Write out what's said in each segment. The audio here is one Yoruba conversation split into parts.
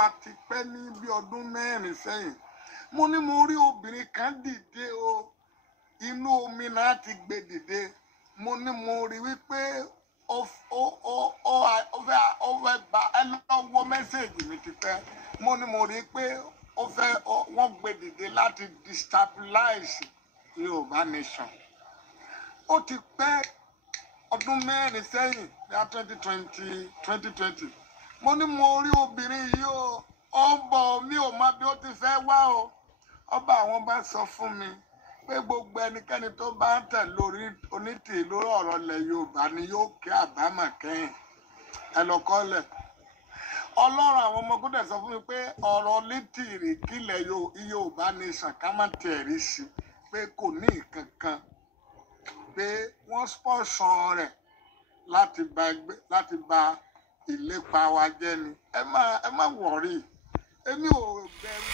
wa ti pẹ́ ní bí ọdún mẹ́rin sẹ́yìn mo ní mo rí obìnrin kan dìde o inú omi náà ti gbé dìde mo ní mo rí wípé ó fẹ́ gba ẹ lọ́wọ́ mẹ́sẹ̀gì mi ti pẹ́ mo ní mo rí pé wọ́n gbé dìde láti destabilize Yorùbá nation ó ti pẹ́ ọdún mẹ́rin sẹ́yìn ní 2020 mo ní mo rí obìnrin yìí o ó ń bọ̀ mi ò mọ bí ó ti fẹ́ wá o ọba àwọn bá sọ fún mi pé gbogbo ẹnikẹ́ni tó bá ń tẹ̀ lórí onítìí lórí ọ̀rọ̀ ilẹ̀ Yorùbá ni yóò kí àbámọ̀ kẹ́yìn ẹ lọ kọ́lẹ̀ Ọlọ́run àwọn ọmọ gbọ́dọ̀ sọ fún mi pé ọ̀rọ̀ onítìí kílẹ̀ Yorùbá nation ká má tẹ̀ rí sí pé kò ní ìkankan pé wọ́n spọ́ṣàn rẹ̀ láti ba ìlépa wa jẹ́ ni ẹ má wọ̀rí èmi ò bẹ̀rù.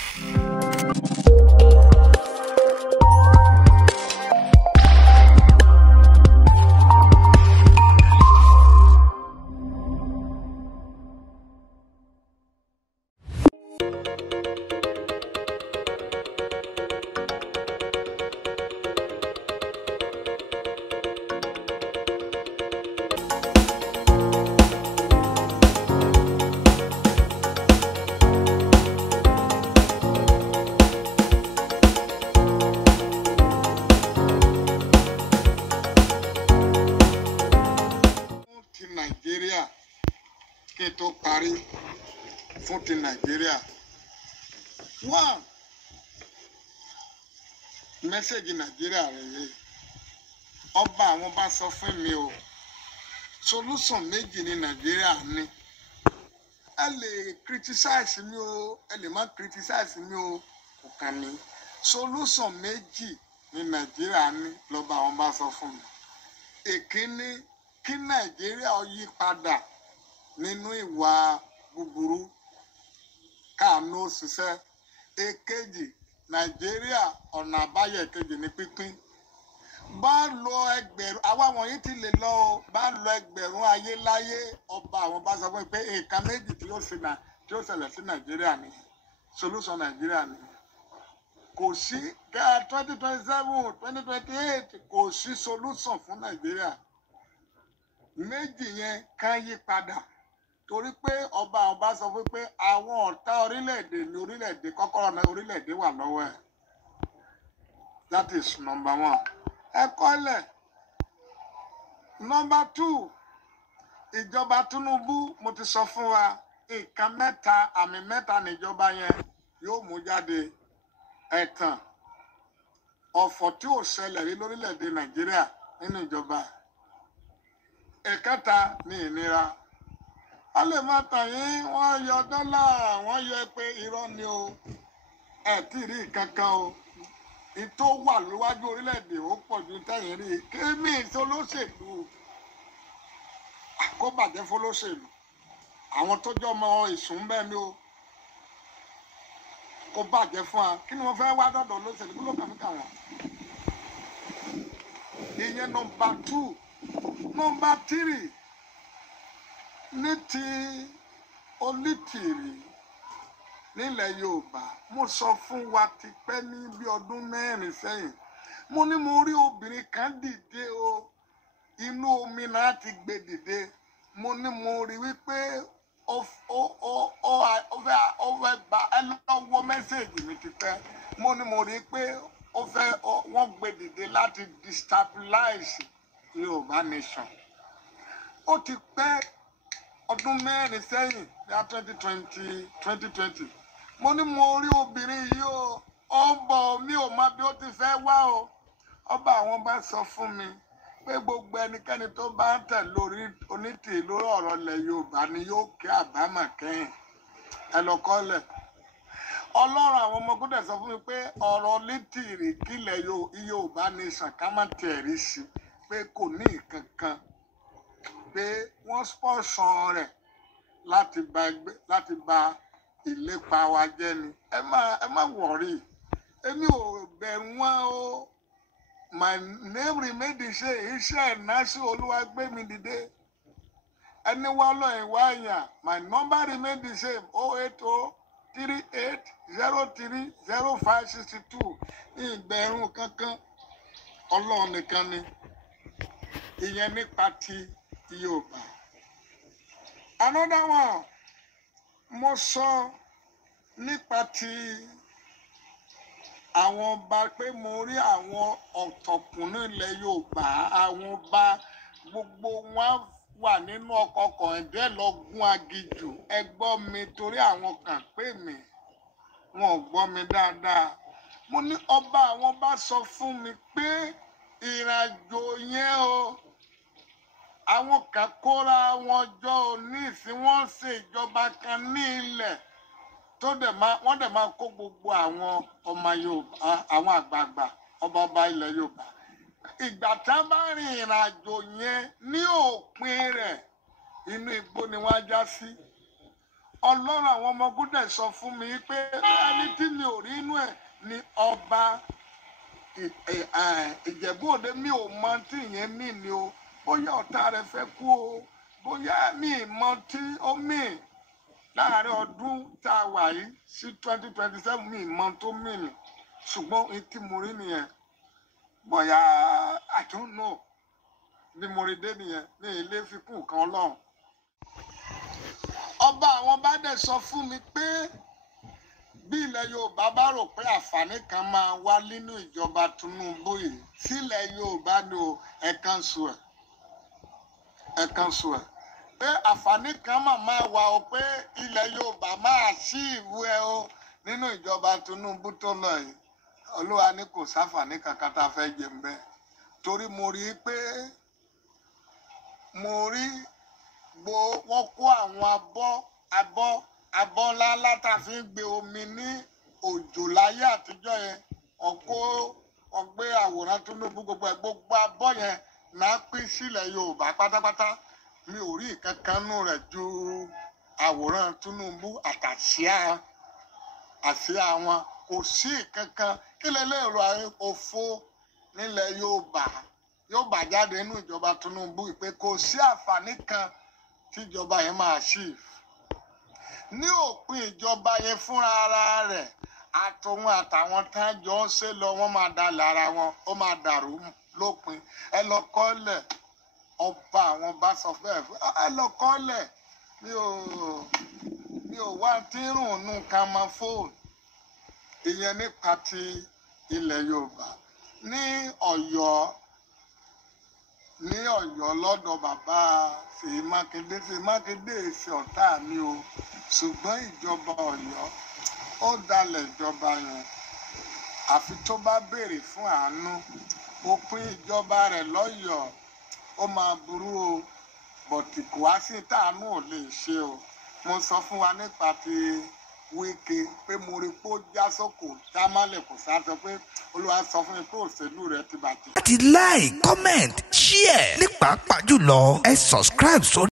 Nàìjíríà kí n tó parí fún ti Nàìjíríà one mẹ́sẹ̀gì Nàìjíríà rẹ̀ yé ọba àwọn bá sọ fún mi o solution méjì ní Nàìjíríà ní ẹ lè criticize mi o ẹ lè má criticize mi o kò kàn ní solution méjì ní Nàìjíríà ní lọ́ba àwọn bá sọ fún mi èkíní kí Nàìjíríà ó yí padà nínú ìwà búburú káàánú òṣìṣẹ́ èkejì Nàìjíríà ọ̀nà àbáyọ èkejì ní pínpín bá lọ ẹgbẹ̀rún àwa wọ̀nyí ti lè lọ o bá lọ ẹgbẹ̀rún ayé láyé ọba àwọn bá sọ pé nǹkan méjì tí ó ṣẹlẹ̀ sí Nàìjíríà ni solution Nàìjíríà ni kò sí 2027 2028 kò sí solution fún Nàìjíríà méjì yẹn kàn yí padà torí pé ọba sọ pé àwọn ọ̀tá orílẹ̀-èdè ní orílẹ̀-èdè kọ́kọ́rọ́ náà orílẹ̀-èdè wà lọ́wọ́ ẹ̀ that is number one ẹ kọ́lẹ̀ number two ìjọba Tinubu mo ti sọ fún wa nǹkan mẹ́ta àmì mẹ́ta níjọba yẹn yóò mú jáde ẹ̀tàn ọ̀fọ̀ tí ò ṣẹlẹ̀ rí lórílẹ̀-èdè Nàìjíríà nínú ìjọba ẹ̀kẹta ní ìnira a lè má tàn yín wọ́n yọ dọ́là wọ́n yọ pé irọ́ ni o ẹ̀ tí rí kankan o ìtò wà lówájú orílẹ̀-èdè ó pọ̀ ju tẹ̀yìn rí kémi ìṣolóṣèlú kó bàjẹ́ fọlóṣèlú àwọn tó jọ mọ ìsùn bẹ́ẹ̀ ni o kó bàjẹ́ fún wa kí ni wọ́n fẹ́ wá dọ̀dọ̀ lóṣèlú kí ló kàn mí kà wọ́n ìyẹn number two. Number three ní ti onítìrí nílẹ̀ Yorùbá mo sọ fún wa ti pẹ́ ní bí ọdún mẹ́rin sẹ́yìn mo ní mo rí obìnrin kan dìde o inú omi náà ti gbé dìde mo ní mo rí wípé ó fẹ́ gba ẹ lọ́wọ́ mẹ́sẹ̀gì mi ti pẹ́ mo ní mo rí pé wọ́n gbé dìde láti destabilize Yorùbá nation ó ti pẹ́ ọdún mẹ́rin sẹ́yìn ní 2020 mo ní mo rí obìnrin yìí o ó ń bọ̀ mi ò mọ bí ó ti fẹ́ wá o ọba àwọn bá sọ fún mi pé gbogbo ẹnikẹ́ni tó bá ń tẹ̀ lórí onítìí lórí ọ̀rọ̀ ilẹ̀ Yorùbá ni yóò kí àbámọ̀ kẹ́yìn ẹ lọ kọ́lẹ̀ Ọlọ́run àwọn ọmọ gbọ́dọ̀ sọ fún mi pé ọ̀rọ̀ onítìí kílẹ̀ Yorùbá nation ká má tẹ̀ rí sí pé kò ní ìkankan pé wọ́n spọ́ṣàn rẹ̀ láti ba ìlépa wa jẹ́ ni ẹ má wọ̀rí èmi ò bẹ̀rù wọn o my name remain the same iṣẹ́ ìnáṣẹ́ Olúwa gbé mi dìde ẹni wá lọ́yìn wá yàn my number remain the same 080 030562 ìgbẹ̀rún kankan Ọlọ́run nìkan ni ìyẹn nípa ti Yorùbá. Another one mo sọ nípa ti àwọn ọba pé mo rí àwọn ọ̀tọ̀kùnrin ilẹ̀ Yorùbá àwọn ọba gbogbo wọn wà nínú ọkọ̀ kọ̀ǹdẹ́ lọ gún agijù ẹ gbọ́ mi torí àwọn kan pè mí wọn ò gbọ́ mi dáadáa. Mo ní ọba àwọn bá sọ fún mi pé ìrìnàjò yẹn o àwọn kan kóra wọn jọ ní ìsìn wọn ṣe ìjọba kan ní ilẹ̀ tó wọ́n dẹ̀ máa kó gbogbo àwọn ọmọ Yorùbá àwọn àgbààgbà ọba ilẹ̀ Yorùbá. Ìgbà tá a bá rin ìrìnàjò yẹn ní òpin rẹ̀ inú igbó ni wọ́n á já sí. Ọlọ́run àwọn ọmọ ogun dẹ̀ sọ fún mi pé ẹni tí mi ò rí inú ẹ̀ ni ọba Ìjẹ̀bú Òde. Mi ò mọ tí ìyẹn mí ni o bóyá ọ̀tá rẹ̀ fẹ́ kú o bóyá mi mọ tí ó mì láàárín ọdún tá a wà yìí sí 2027 mi mọ tó mì ní ṣùgbọ́n etí mo rí nìyẹn bóyá I don't know bí mo rí dé nìyẹn ní ilé fi kún nǹkan Ọlọ́run. Ọba àwọn bá dẹ̀ sọ fún mi pé bí ilẹ̀ Yorùbá bá rò pé àǹfààní kan máa wá nínú ìjọba Tinubu yìí sílẹ̀ Yorùbá ni o ẹ̀kan sùn pé àǹfààní kan máa wá o pé ilẹ̀ Yorùbá máa ṣí ìwé ẹ o nínú ìjọba Tinubu tó lọ yìí. Olúwa ní kò sáǹfààní kankan tá a fẹ́ jẹ ń bẹ́ torí mo rí pé wọ́n kó àwọn abọ́ ńlá látà fi ń gbé omi ní òjò láyé àtijọ́ yẹn ọgbẹ́ àwòrán Tinubu gbogbo abọ́ yẹn náà pín sílẹ̀ Yorùbá pátápátá. Mi ò rí kankan nù rẹ̀ ju àwòrán Tinubu àtàsíà wọn kò sí kankan kí lélẹ́rọ òfo nílẹ̀ Yorùbá jáde nínú ìjọba Tinubu pé kò sí àǹfààní kan tíjọba yẹn máa ṣì ní òpin ìjọba yẹn fúnra ara rẹ̀ àtòun àtàwọn tán jọ ń ṣe lọ wọ́n máa dalẹ̀ ara wọn ó máa dàrú lópin. Ẹ lọ kọ́lẹ̀ ọba àwọn bá sọ bẹ́ẹ̀ ẹ lọ kọ́lẹ̀ mi ò wá tí ń rùn nù kámáfóònù. Ìyẹn nípa ti ilẹ̀ Yorùbá ní Ọ̀yọ́ lọ́dọ̀ bàbá Ṣèyí Mákindé èsì ọ̀tá mi o ṣùgbọ́n ìjọba Ọ̀yọ́ ó dalẹ̀ ìjọba yẹn àfi tó bá béèrè fún àánú òpin ìjọba rẹ̀ lọ́yọ̀ọ́ ó máa burú o bọ̀tì kò wá sí táàánú ò lè ṣe o. Mo sọ fún wa nípa ti Wike pé mo rí pé ó já sóko já málẹ̀ kò sá sọ pé Olúwa sọ fún mi pé òṣèlú rẹ̀ ti bàjẹ́. láti like comment share ní pàápàá jùlọ ẹ subscribe sórí.